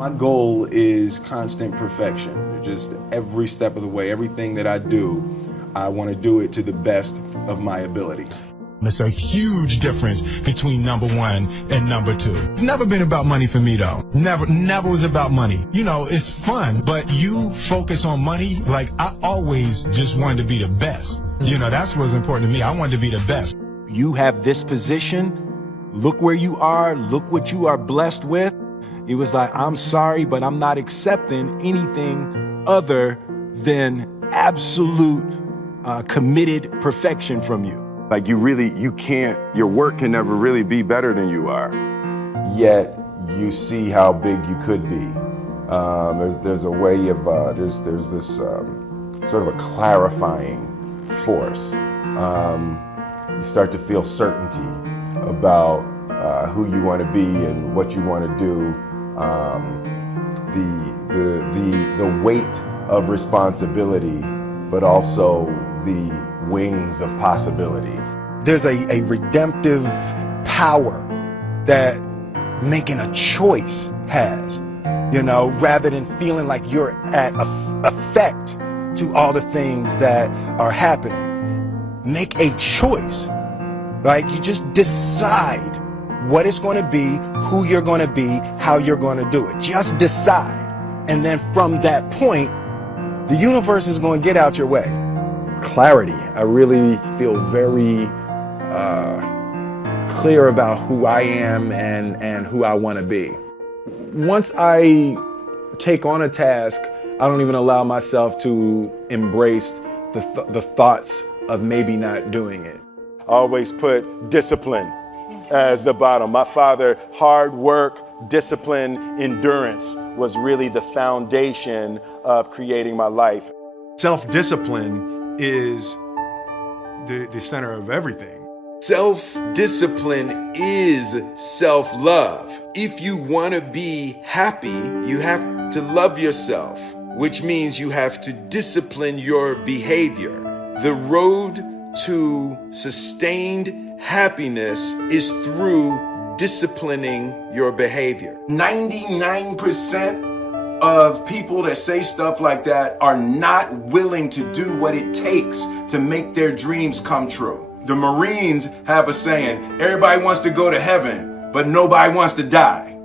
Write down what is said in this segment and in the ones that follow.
My goal is constant perfection. Just every step of the way, everything that I do, I want to do it to the best of my ability. It's a huge difference between number one and number two. It's never been about money for me though. Never was about money. You know, it's fun, but you focus on money. Like I always just wanted to be the best. You know, that's what's important to me. I wanted to be the best. You have this position. Look where you are. Look what you are blessed with. He was like, I'm sorry, but I'm not accepting anything other than absolute committed perfection from you. Like you can't, your work can never really be better than you are. Yet you see how big you could be. There's a way of, there's this sort of a clarifying force. You start to feel certainty about who you want to be and what you want to do. The weight of responsibility, but also the wings of possibility. There's a redemptive power that making a choice has, you know, rather than feeling like you're at effect to all the things that are happening. Make a choice, right? You just decide what it's going to be, who you're going to be, how you're going to do it. Just decide. And then from that point, the universe is going to get out your way. Clarity. I really feel very clear about who I am and who I want to be. Once I take on a task, I don't even allow myself to embrace the thoughts of maybe not doing it. I always put discipline as the bottom. My father, hard work, discipline, endurance was really the foundation of creating my life. Self-discipline is the center of everything. Self-discipline is self-love. If you want to be happy, you have to love yourself, which means you have to discipline your behavior. The road to sustained happiness is through disciplining your behavior. 99% of people that say stuff like that are not willing to do what it takes to make their dreams come true. The Marines have a saying, everybody wants to go to heaven, but nobody wants to die.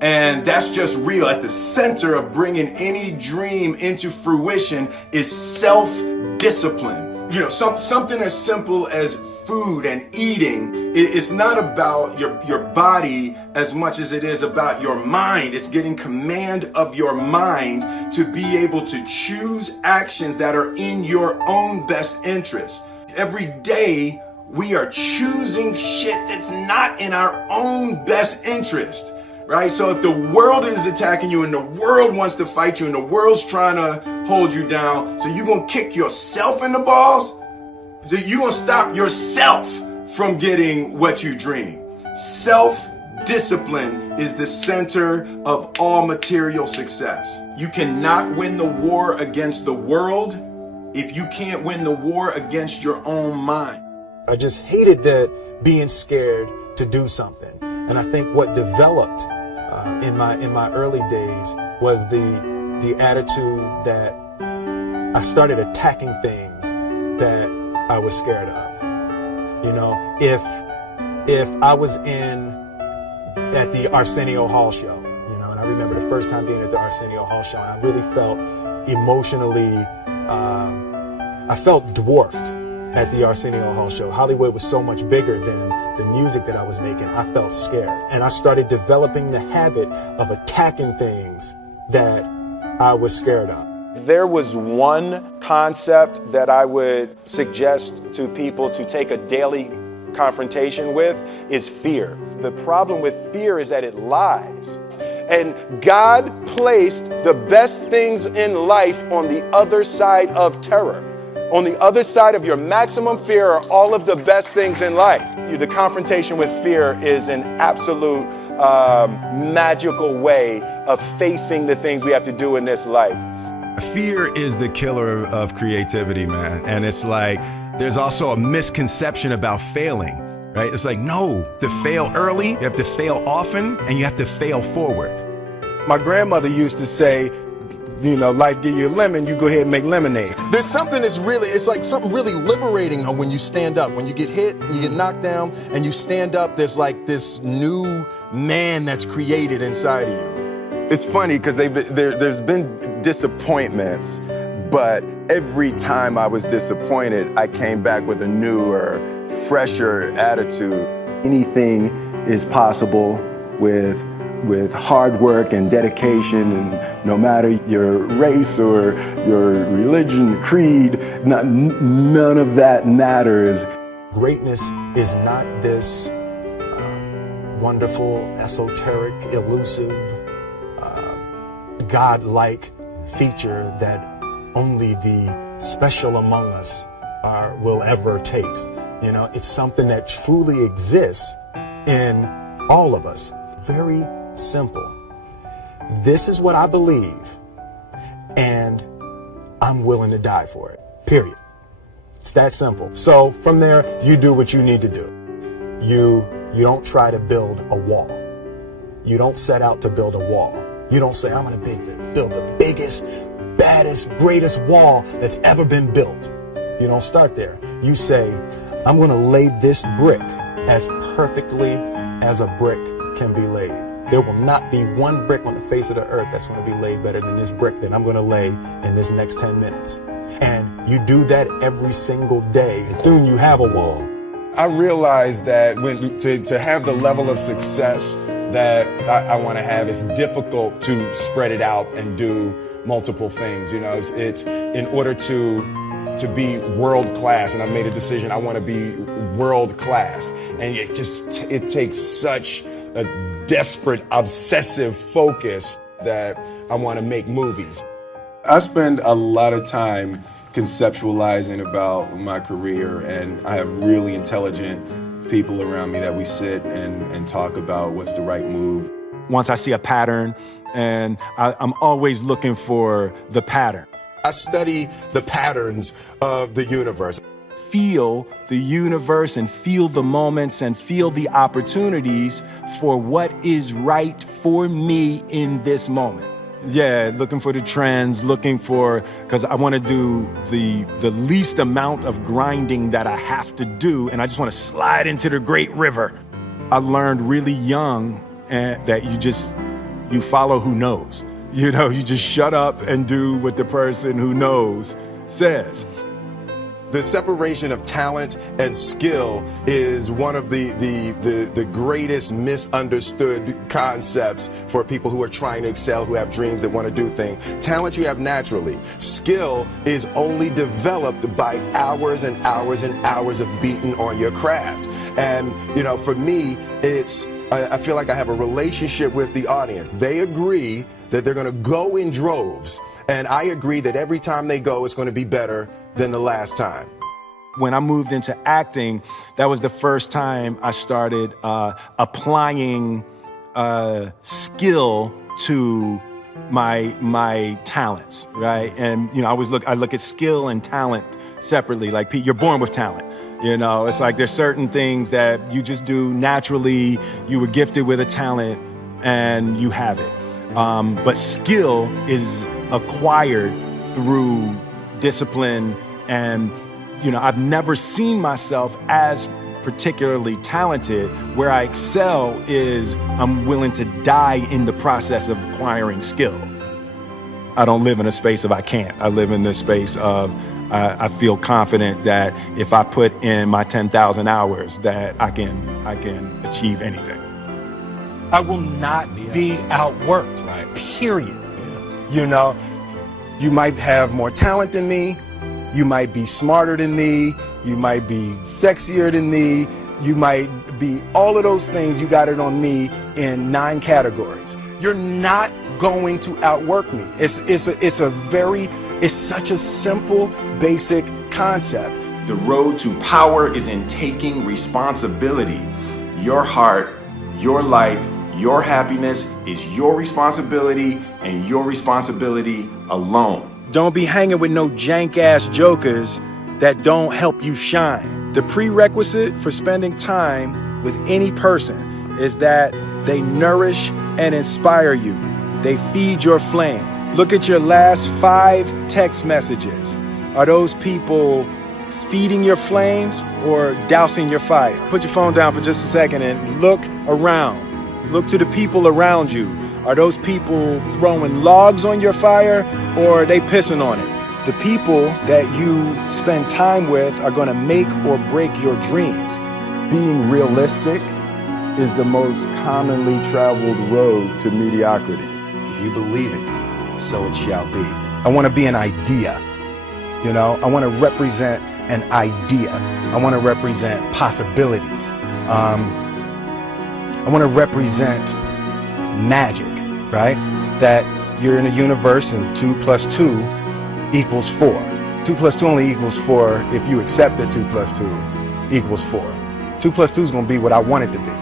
And that's just real. At the center of bringing any dream into fruition is self-discipline. You know, something as simple as food and eating. It's not about your body as much as it is about your mind. It's getting command of your mind to be able to choose actions that are in your own best interest. Every day we are choosing shit that's not in our own best interest, right? So if the world is attacking you and the world wants to fight you and the world's trying to hold you down, so you're gonna kick yourself in the balls? So you're gonna stop yourself from getting what you dream. Self-discipline is the center of all material success. You cannot win the war against the world if you can't win the war against your own mind. I just hated that being scared to do something. And I think what developed in my early days was the attitude that I started attacking things that I was scared of. You know, if I was at the Arsenio Hall show, you know, and I remember the first time being at the Arsenio Hall show, and I really felt emotionally, I felt dwarfed at the Arsenio Hall show. Hollywood was so much bigger than the music that I was making. I felt scared. And I started developing the habit of attacking things that I was scared of. There was one concept that I would suggest to people to take a daily confrontation with is fear. The problem with fear is that it lies. And God placed the best things in life on the other side of terror. On the other side of your maximum fear are all of the best things in life. The confrontation with fear is an absolute magical way of facing the things we have to do in this life. Fear is the killer of creativity, man. And it's like, there's also a misconception about failing, right? It's like, no, to fail early, you have to fail often, and you have to fail forward. My grandmother used to say, you know, life give you a lemon, you go ahead and make lemonade. There's something that's really, it's like something really liberating when you stand up. When you get hit and you get knocked down and you stand up, there's like this new man that's created inside of you. It's funny because there's been disappointments, but every time I was disappointed, I came back with a newer, fresher attitude. Anything is possible with hard work and dedication, and no matter your race or your religion, creed, none of that matters. Greatness is not this wonderful, esoteric, elusive, God-like feature that only the special among us will ever taste. You know, it's something that truly exists in all of us. Very simple. This is what I believe, and I'm willing to die for it. Period. It's that simple. So from there, you do what you need to do. You don't try to build a wall. You don't set out to build a wall. You don't say, I'm going to build the biggest, baddest, greatest wall that's ever been built. You don't start there. You say, I'm going to lay this brick as perfectly as a brick can be laid. There will not be one brick on the face of the earth that's going to be laid better than this brick that I'm going to lay in this next 10 minutes. And you do that every single day, and soon you have a wall. I realized that to have the level of success that I want to have, it's difficult to spread it out and do multiple things. You know, it's in order to be world class, and I made a decision, I want to be world class. And it takes such a desperate, obsessive focus that I want to make movies. I spend a lot of time conceptualizing about my career, and I have really intelligent people around me that we sit and talk about what's the right move. Once I see a pattern, and I'm always looking for the pattern. I study the patterns of the universe. Feel the universe and feel the moments and feel the opportunities for what is right for me in this moment. Yeah, looking for the trends, because I want to do the least amount of grinding that I have to do, and I just want to slide into the great river. I learned really young that you follow who knows. You know, you just shut up and do what the person who knows says. The separation of talent and skill is one of the greatest misunderstood concepts for people who are trying to excel, who have dreams, that want to do things. Talent you have naturally. Skill is only developed by hours and hours and hours of beating on your craft. And, you know, for me, I feel like I have a relationship with the audience. They agree that they're going to go in droves. And I agree that every time they go, it's going to be better than the last time. When I moved into acting, that was the first time I started applying skill to my talents, right? And you know, I look at skill and talent separately. Like, you're born with talent. You know, it's like there's certain things that you just do naturally. You were gifted with a talent, and you have it. But skill is acquired through discipline, and you know, I've never seen myself as particularly talented. Where I excel is I'm willing to die in the process of acquiring skill. I don't live in a space of I can't. I live in this space of I feel confident that if I put in my 10,000 hours, that I can achieve anything. I will not be outworked, right? Period. You know, you might have more talent than me, you might be smarter than me, you might be sexier than me, you might be all of those things. You got it on me in 9 categories. You're not going to outwork me. It's such a simple, basic concept. The road to power is in taking responsibility. Your heart, your life, your happiness is your responsibility, and your responsibility alone. Don't be hanging with no jank-ass jokers that don't help you shine. The prerequisite for spending time with any person is that they nourish and inspire you. they feed your flame. Look at your last 5 text messages. Are those people feeding your flames or dousing your fire? Put your phone down for just a second and look around. Look to the people around you. Are those people throwing logs on your fire or are they pissing on it? The people that you spend time with are going to make or break your dreams. Being realistic is the most commonly traveled road to mediocrity. If you believe it, so it shall be. I want to be an idea. You know, I want to represent an idea. I want to represent possibilities. I want to represent magic, right? That you're in a universe and 2 + 2 equals 4. 2 + 2 only equals 4 if you accept that 2 + 2 equals 4. 2 + 2 is going to be what I want it to be.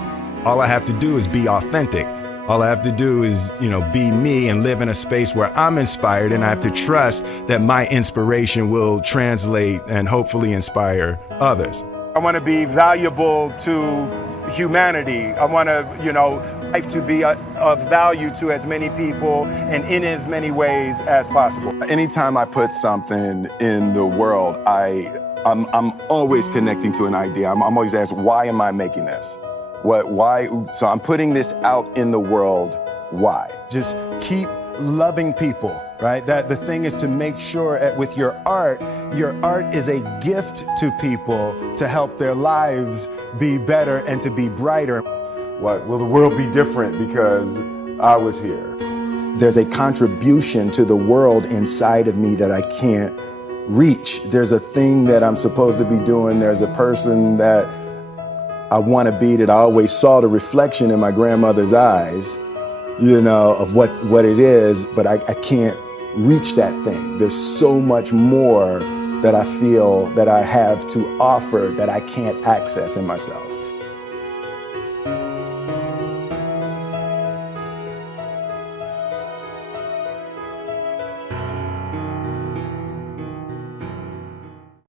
All I have to do is be authentic. All I have to do is, be me and live in a space where I'm inspired, and I have to trust that my inspiration will translate and hopefully inspire others. I want to be valuable to humanity. I want life to be of value to as many people and in as many ways as possible. Anytime I put something in the world, I'm always connecting to an idea. I'm always asked, why am I making this? Why? So I'm putting this out in the world. Why? Just keep loving people, right? That the thing is to make sure with your art is a gift to people to help their lives be better and to be brighter. What? Will the world be different because I was here? There's a contribution to the world inside of me that I can't reach. There's a thing that I'm supposed to be doing. There's a person that I want to be, that I always saw the reflection in my grandmother's eyes, of what it is, but I can't reach that thing. There's so much more that I feel that I have to offer that I can't access in myself.